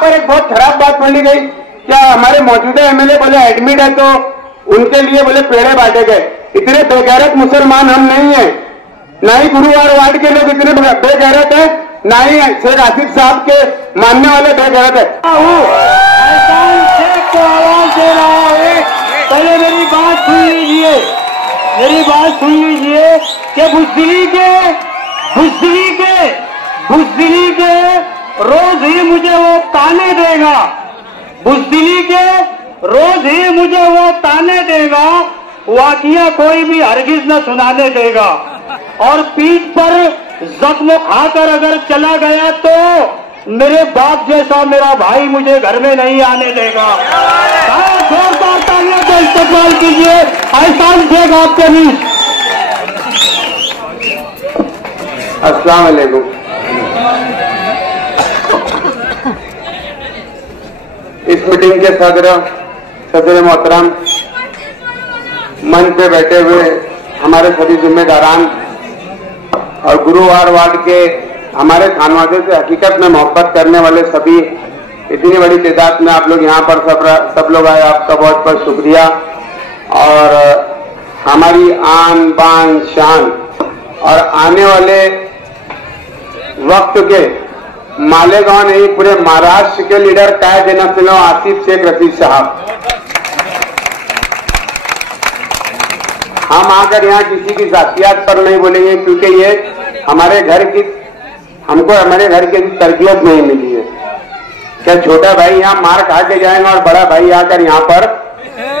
पर एक बहुत खराब बात बोली गई, क्या हमारे मौजूदा एमएलए बोले एडमिट है तो उनके लिए बोले पेड़े बांटे गए। इतने बेगैरत मुसलमान हम नहीं है, ना ही गुरुवार वार्ड के लोग इतने बेगैरत है, ना ही शेख आसिफ साहब के मानने वाले बेगैरत है। शेख को आवाज दे रहा है, पहले मेरी बात सुन लीजिए, मेरी बात सुन लीजिए कि बुजदिली के रोज ही मुझे वो ताने देगा, बुजदिली के रोज ही मुझे वो ताने देगा, वाकिया कोई भी हरगिज न सुनाने देगा, और पीठ पर जख्म खाकर अगर चला गया तो मेरे बाप जैसा मेरा भाई मुझे घर में नहीं आने देगा। जोरदार तालियों का इस्तेमाल कीजिए एहसान शेख आपके बीच। अस्सलाम वालेकुम। इस मीटिंग के सदर मोहतरम, मंच पे बैठे हुए हमारे सभी जिम्मेदारान और गुरुवार वार्ड के हमारे खानवासियों से हकीकत में मोहब्बत करने वाले सभी, इतनी बड़ी तादाद में आप लोग यहाँ पर सब लोग आए, आपका बहुत बहुत शुक्रिया। और हमारी आन बान शान और आने वाले वक्त के मालेगांव नहीं पूरे महाराष्ट्र के लीडर काय देना सिंह आसिफ शेख रशीद साहब, हम आकर यहाँ किसी की जातियात पर नहीं बोलेंगे, क्योंकि ये हमारे घर की तरबियत नहीं मिली है। क्या छोटा भाई यहाँ मार खा के जाएगा और बड़ा भाई आकर यहाँ पर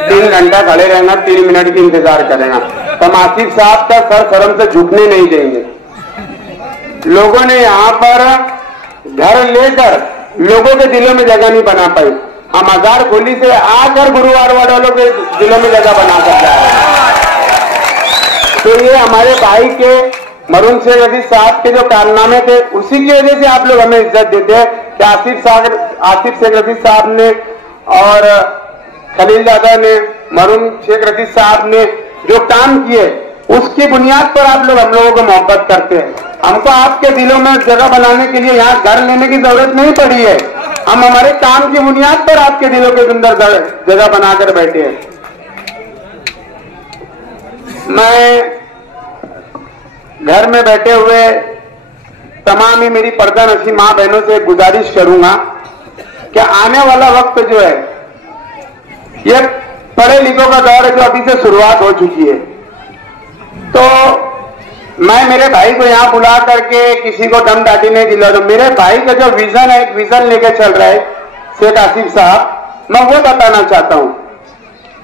3 घंटा खड़े रहेगा, 3 मिनट की इंतजार करेगा, तो हम आसिफ साहब का सर शर्म से झुकने नहीं देंगे। लोगों ने यहाँ पर घर लेकर लोगों के दिलों में जगह नहीं बना पाई, हम हजार गोली से आकर गुरुवार वालों के दिलों में जगह बना कर जा रहे हैं। तो ये हमारे भाई के मरून शेख रशीद साहब के जो कारनामे थे, उसी की वजह से आप लोग हमें इज्जत देते हैं कि आसिफ शेख रशीद साहब ने और खलील दादा ने, मरून शेख रशीद साहब ने जो काम किए, उसकी बुनियाद पर आप लोग हम लोगों को मोहब्बत करते हैं। हमको आपके दिलों में जगह बनाने के लिए यहाँ घर लेने की जरूरत नहीं पड़ी है, हम हमारे काम की बुनियाद पर आपके दिलों के अंदर जगह बनाकर बैठे हैं। मैं घर में बैठे हुए तमाम ही मेरी पर्दा नशी मां बहनों से गुजारिश करूंगा कि आने वाला वक्त जो है, ये पढ़े लिखों का दौर है जो अभी से शुरुआत हो चुकी है। तो मैं मेरे भाई को यहाँ बुला करके किसी को दम दाटी नहीं दिला, तो मेरे भाई का जो विजन है, एक विजन लेके चल रहा है शेख आसिफ साहब, मैं वो बताना चाहता हूँ।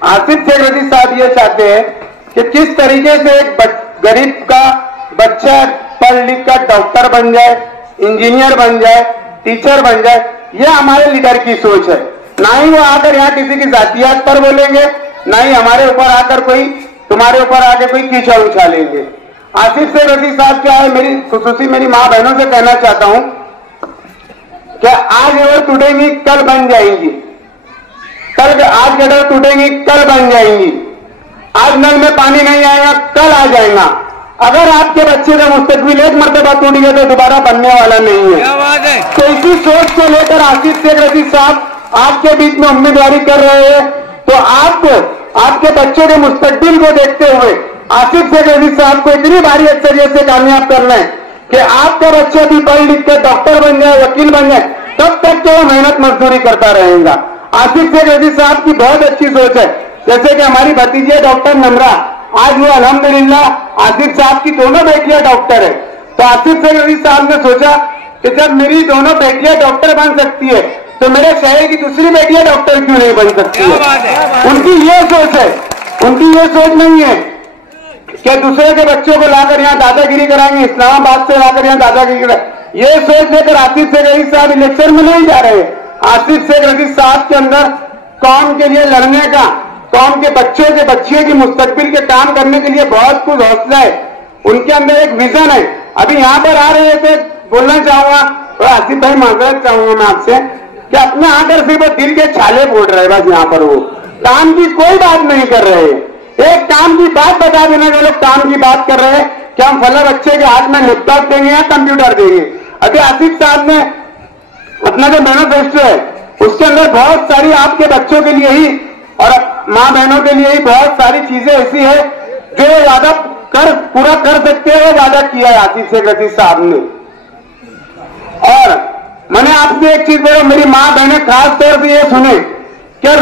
आसिफ शेख रशीद साहब ये चाहते हैं कि किस तरीके से एक गरीब का बच्चा पढ़ लिख कर डॉक्टर बन जाए, इंजीनियर बन जाए, टीचर बन जाए, ये हमारे लीडर की सोच है। ना ही वो आकर यहाँ किसी की जातियात पर बोलेंगे, ना ही हमारे ऊपर आकर तुम्हारे ऊपर आके कोई कीचड़ उछालेंगे। आसिफ शेख रशीद साहब क्या है, मेरी खुसूसी मेरी माँ बहनों से कहना चाहता हूं कि आज अगर टूटेंगी कल बन जाएंगी, आज अगर टूटेंगी कल बन जाएंगी, आज नल में पानी नहीं आएगा कल आ जाएगा। अगर आपके बच्चे का मुस्तकबिल एक मर्तबा टूट गया तो दोबारा बनने वाला नहीं है। तो इसी सोच को लेकर आसिफ शेख रशीद साहब आपके बीच में उम्मीदवारी कर रहे हैं। तो आपको आपके बच्चों के मुस्तकबिल को देखते हुए आसिफ शेख रशीद साहब को इतनी भारी अक्सरियत से कामयाब करना है कि आपका बच्चा भी पढ़ लिख कर डॉक्टर बन जाए, वकील बन जाए, तब तक तो वो मेहनत मजदूरी करता रहेगा। आसिफ शेख रशीद साहब की बहुत अच्छी सोच है। जैसे कि हमारी भतीजी डॉक्टर नमरा, आज वो अल्हम्दुलिल्लाह आसिफ साहब की दोनों बेटियां डॉक्टर है। तो आसिफ शेख रशीद साहब ने सोचा कि जब मेरी दोनों बेटियां डॉक्टर बन सकती है तो मेरे शहर की दूसरी बेटियां डॉक्टर क्यों नहीं बन सकती है। उनकी ये सोच है, उनकी ये सोच नहीं है कि दूसरे के बच्चों को लाकर यहाँ दादागिरी कराएंगे, इस्लामाबाद से लाकर यहाँ दादागिरी कराएंगे। ये सोच लेकर आसिफ शेख रशीद साहब इलेक्शन में नहीं जा रहे। आसिफ शेख रशीद साहब के अंदर कौम के लिए लड़ने का, कौम के बच्चे की मुस्तकबिल के काम करने के लिए बहुत कुछ हौसला है। उनके अंदर एक विजन है। अभी यहाँ पर आ रहे थे, बोलना चाहूंगा और आसिफ भाई माजरत चाहूंगा मैं आपसे कि अपने आकर सिर्फ दिल के छाले फोड़ रहे, बस यहाँ पर वो काम की कोई बात नहीं कर रहे। एक काम की बात बता देने के लोग काम की बात कर रहे हैं कि हम फला बच्चे के हाथ में लैपटॉप देंगे या कंप्यूटर देंगे। अभी आसिफ साहब ने अपना जो मैनिफेस्टो है उसके अंदर बहुत सारी आपके बच्चों के लिए ही और मां बहनों के लिए ही बहुत सारी चीजें ऐसी है जो वादा पूरा कर सकते हैं। वादा किया है आसिफ शेख रशीद साहब ने। और मैंने आपसे एक चीज बोला, मेरी मां बहनें खास तौर से ये सुने कि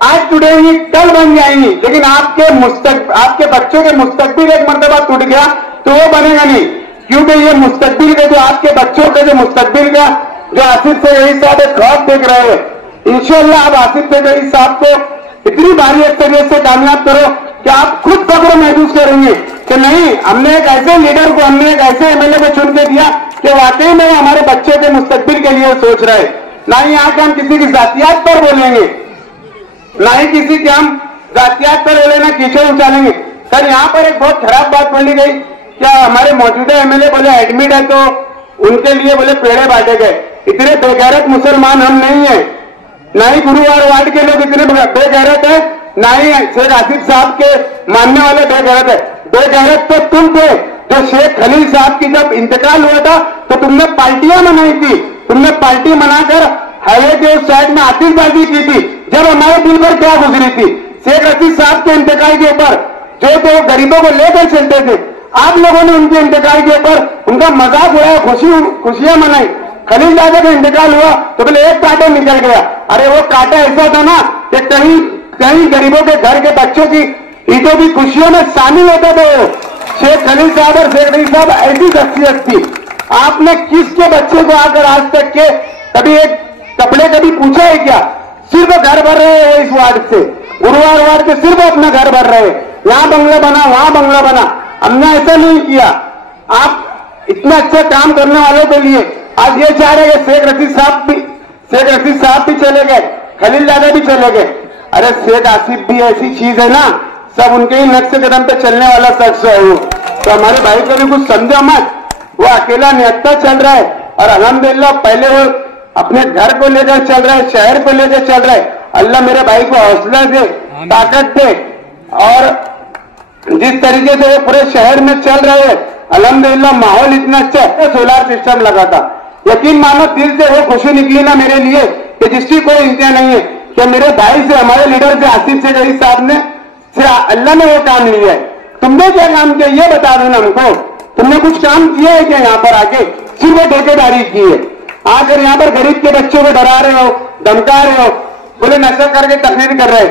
आज टूटेंगी कल बन जाएंगी, लेकिन आपके बच्चों के मुस्तकबिल एक मर्तबा टूट गया तो वो बनेगा नहीं, क्योंकि ये मुस्तकबिल के जो आपके बच्चों के जो मुस्तकबिल का जो आसिफ शेख रशीद साहब एक ख्वाब देख रहे हैं, इंशाअल्लाह आप आसिफ शेख रशीद साहब को इतनी बारी एक्सपीरियंस से कामयाब करो कि आप खुद फख्र महसूस करेंगे कि नहीं, हमने एक ऐसे लीडर को, हमने एक ऐसे एमएलए को चुन के दिया कि वाकई में हमारे बच्चों के मुस्तकबिल के लिए सोच रहे। ना ही यहाँ के हम किसी की जातियात पर बोलेंगे, ना ही किसी के हम जातियात पर बोले, ना कीचड़ उछालेंगे। सर यहाँ पर एक बहुत खराब बात बोली गई, क्या हमारे मौजूदा एमएलए बोले एडमिट है तो उनके लिए बोले पेड़े बांटे गए। इतने बेगैरत मुसलमान हम नहीं है, ना ही गुरुवार वार्ड के लोग इतने बेगैरत है, ना ही शेख आसिफ साहब के मानने वाले बेगैरत है। बेगैरत तो तुम थे जो शेख खलील साहब की जब इंतकाल हुआ था तो तुमने पार्टियां मनाई थी, तुमने पार्टी मनाकर हाईवे के उस साइड में आतिशबाजी की थी। जब हमारे दिल पर क्या गुजरी थी शेख रशीद साहब के इंतकाल के ऊपर, जो गरीबों को लेकर चलते थे, आप लोगों ने उनके इंतकाल के ऊपर उनका मजाक उड़ाया, खुशियां मनाई। खलील दादा का इंतकाल हुआ तो बोले एक कांटा निकल गया। अरे वो कांटा ऐसा था ना कि कहीं गरीबों के घर के बच्चों की ईदों की खुशियों में शामिल होता था। शेख खलील साहब और शेख रशीद साहब ऐसी शख्सियत थी। आपने किसके बच्चे को आकर आज तक के कभी एक कपड़े कभी पूछा है क्या? सिर्फ घर भर रहे हैं इस वार्ड से, गुरुवार वार्ड से सिर्फ अपना घर भर रहे, यहां बंगला बना वहां बंगला बना। हमने ऐसा नहीं किया। आप इतना अच्छा काम करने वालों के लिए आज ये चाह रहे हैं शेख रशीद साहब भी चले गए, खलील दादा भी चले गए। अरे शेख आसिफ भी ऐसी चीज है ना, सब उनके ही नक्श कदम पे चलने वाला शख्स है वो। तो हमारे भाई को भी कुछ समझा मत, वो अकेला निहत्ता चल रहा है और अल्हम्दुलिल्लाह पहले वो अपने घर को लेकर चल रहा है, शहर को लेकर चल रहा है। अल्लाह मेरे भाई को हौसला दे, ताकत दे। और जिस तरीके से वो पूरे शहर में चल रहे हैं अल्हम्दुलिल्लाह, माहौल इतना अच्छा है। सोलार सिस्टम लगा था, यकीन मानो दिल से वो खुशी निकली ना मेरे लिए कि जिसकी कोई इंतहा नहीं है कि मेरे भाई से, हमारे लीडर से, आसिफ शेख रशीद साहब ने, अल्लाह ने वो काम लिया है। तुमने क्या काम किया ये बता दो ना हमको। तुमने कुछ काम किया है क्या? यहाँ पर आके सिर्फ ठेकेदारी की है। आकर यहाँ पर गरीब के बच्चों को डरा रहे हो, धमका रहे हो, बोले नशा करके तकरीर कर रहे,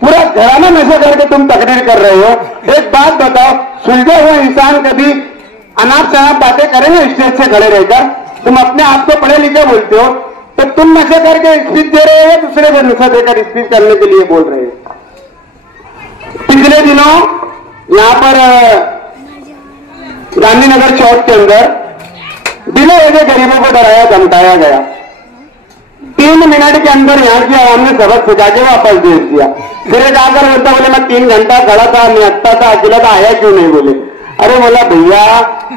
पूरा घराना नशा करके तुम तकरीर कर रहे हो। एक बात बताओ, सुलझे हुए इंसान कभी अनाप शनाप बातें करेंगे स्टेज से खड़े रहकर? तुम अपने आप को पढ़े लिखे बोलते हो तो तुम नशे करके स्पीच दे रहे हो, दूसरे को नशा देकर स्पीच करने के लिए बोल रहे हो। पिछले दिनों यहाँ पर गांधीनगर चौक के अंदर बिना वजह गरीबों को डराया धमकाया गया। 3 मिनट के अंदर यहाँ की आवाम ने सबक सिखा के वापस भेज दिया। फिर एक आकर बोलता, बोले मैं 3 घंटा खड़ा था, निहत्ता था, अकेला था, आया क्यों नहीं? बोले अरे बोला भैया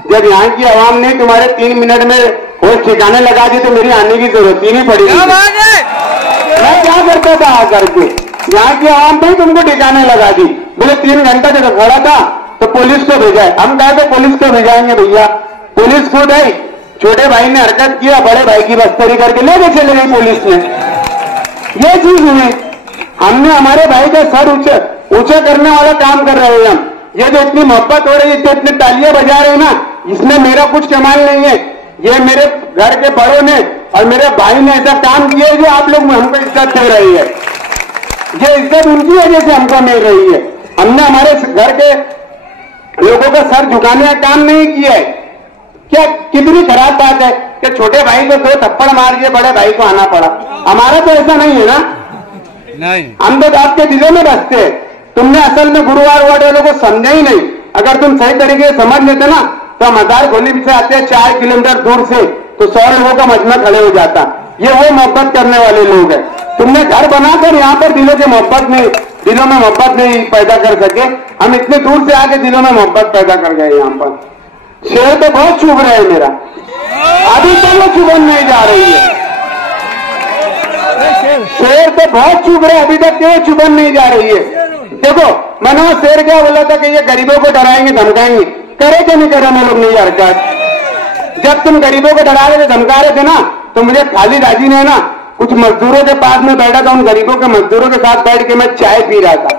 जब यहाँ की आवाम ने तुम्हारे 3 मिनट में होश ठिकाने लगा दी तो मेरी आने की जरूरत ही नहीं पड़ी। मैं क्या करता था आकर के? यहाँ की आवाम पे तुमको ठिकाने लगा दी। बोले 3 घंटा जब खड़ा था तो पुलिस को भेजा है। हम कहे तो पुलिस को भेजाएंगे भैया, पुलिस खुद आई, छोटे भाई ने हरकत किया, बड़े भाई की बस्तरी करके लेके चले गई पुलिस ने। ये चीज हुई, हमने हमारे भाई का सर ऊंचा करने वाला काम कर रहे हैं हम। ये जो इतनी मोहब्बत हो रही है, इतनी तालियां बजा रहे हैं ना, इसमें मेरा कुछ कमाल नहीं है। ये मेरे घर के बड़ों ने और मेरे भाई ने ऐसा काम किया है जो आप लोग हमको इज्जत दे रही है। ये इज्जत उनकी वजह से हमको मिल रही है। हमने हमारे घर के लोगों का सर झुकाने का काम नहीं किया है। क्या कितनी खराब बात है कि छोटे भाई को 2 थप्पड़ मार के बड़े भाई को आना पड़ा। हमारा तो ऐसा नहीं है ना, नहीं, हम तो आपके दिलों में बसते हैं। तुमने असल में गुरुवार वार्ड वालों को समझा ही नहीं। अगर तुम सही तरीके से समझ लेते ना तो हम हजार गोली से आते हैं 4 किलोमीटर दूर से तो 100 लोगों का मजमा खड़े हो जाता। ये वो मोहब्बत करने वाले लोग हैं। तुमने घर बनाकर यहाँ पर दिलों में मोहब्बत नहीं पैदा कर सके। हम इतने दूर से आके दिलों में मोहब्बत पैदा कर गए। यहाँ पर शेर तो बहुत चुभ रहे हैं मेरा, अभी तक वो चुभन नहीं जा रही है। शेर तो बहुत चुभ रहे, अभी तक क्यों चुभन नहीं जा रही है? देखो मैंने वो शेर क्या बोला था कि ये गरीबों को डराएंगे धमकाएंगे, करे क्या नहीं करे मैं लोग नहीं हरकत। जब तुम गरीबों को डरा रहे थे धमका रहे थे ना तो तो मुझे खालिद हाजी ने ना कुछ मजदूरों के पास में बैठा था, उन गरीबों के मजदूरों के साथ बैठ के मैं चाय पी रहा था।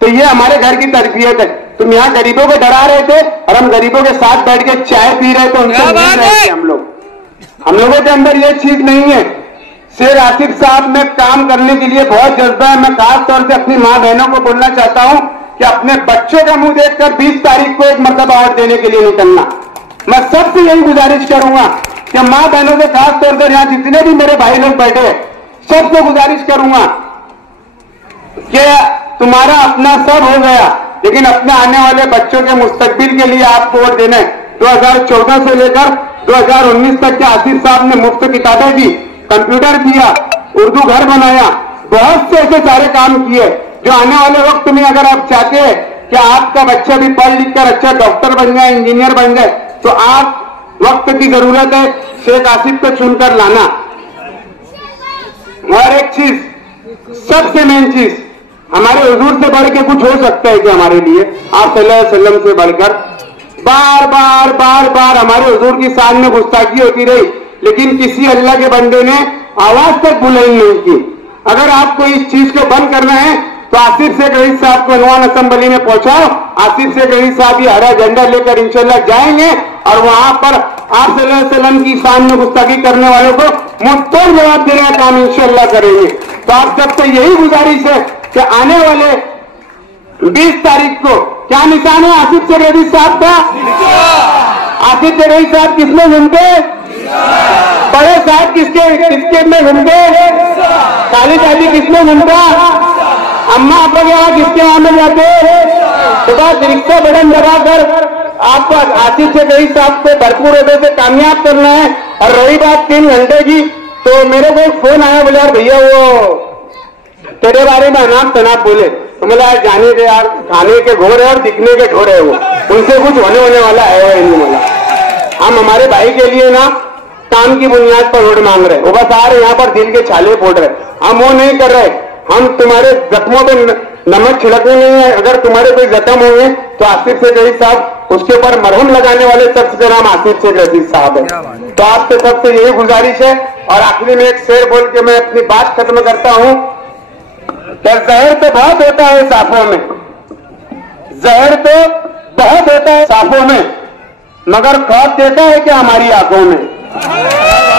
तो ये हमारे घर की तरबियत है। तुम यहाँ गरीबों को डरा रहे थे और हम गरीबों के साथ बैठ के चाय पी रहे थे, उनसे मिल रहे थे हम लोगों के अंदर ये चीज नहीं है। शेर आसिफ साहब में काम करने के लिए बहुत जज्बा है। मैं खास तौर से अपनी माँ बहनों को बोलना चाहता हूं कि अपने बच्चों का मुंह देखकर 20 तारीख को एक मरतबा वोट देने के लिए निकलना। मैं सबसे यही गुजारिश करूंगा कि माँ बहनों से खास तौर पर यहाँ जितने भी मेरे भाई लोग बैठे, सबसे गुजारिश करूंगा कि तुम्हारा अपना सब हो गया, लेकिन अपने आने वाले बच्चों के मुस्तकबिल के लिए आपको वोट देना है। 2014 से लेकर 2019 तक के आसिफ साहब ने मुफ्त किताबें दी, कंप्यूटर दिया, उर्दू घर बनाया, बहुत से ऐसे सारे काम किए जो आने वाले वक्त में अगर आप चाहते हैं कि आपका बच्चा भी पढ़ लिख कर अच्छा डॉक्टर बन जाए, इंजीनियर बन जाए, तो आप वक्त की जरूरत है शेख आसिफ को चुनकर लाना। और एक चीज, सबसे मेन चीज, हमारे हुजूर से बढ़ के कुछ हो सकता है कि हमारे लिए आप सल्लल्लाहु अलैहि वसल्लम से बढ़कर बार बार हमारे हुजूर की शान में गुस्ताखी होती रही, लेकिन किसी अल्लाह के बंदे ने आवाज तक बुलंद नहीं की। अगर आपको इस चीज को बंद करना है तो आसिफ शेख रईस साहब को अनवान असेंबली में पहुंचाओ। आसिफ शेख रईस साहब ये हरा झंडा लेकर इंशाल्लाह जाएंगे और वहां पर आप सल्लल्लाहु अलैहि वसल्लम की शान में गुस्ताखी करने वालों को मुंहतोड़ जवाब देने का काम इंशाल्लाह करेंगे। तो आप सबसे यही गुजारिश है कि आने वाले 20 तारीख को क्या निशान है आसिफ शेख रईस साहब का? आसिफ शेख रईस साहब किसमें घूमते? बड़े साहब किसके में घूमते? खालिद हाजी किसमें घूमता? अम्मा आप लोग यहाँ किसके यहाँ में जाते? सुबह रिक्शा बटन दबाकर आपको आसिफ शेख रईस साहब को भरपूर होने से कामयाब करना है। और रही बात 3 घंटे की, तो मेरे को एक फोन आया, बोले यार भैया वो तेरे बारे में अनाप शनाप बोले। तो बोला यार जाने दे यार, खाने के घोर है और दिखने के ढोर है, वो उनसे कुछ होने वाला है नहीं बोला। हम हमारे भाई के लिए ना काम की बुनियाद पर वोट मांग रहे, वो बस आ रहे यहाँ पर दिल के छाले फोड़ रहे, हम वो नहीं कर रहे। हम तुम्हारे जख्मों पे नमक छिड़कने नहीं है। अगर तुम्हारे कोई जख्म होंगे तो आसिफ शेख रईस साहब उसके ऊपर मरहम लगाने वाले शख्स का नाम आसिफ शेख रईस साहब है। तो आपसे सबसे यही गुजारिश है। और आखिरी में एक शेर बोल के मैं अपनी बात खत्म करता हूं कि जहर तो बहुत होता है साफों में, जहर तो बहुत होता है साफों में, मगर खौफ देता है कि हमारी आंखों में।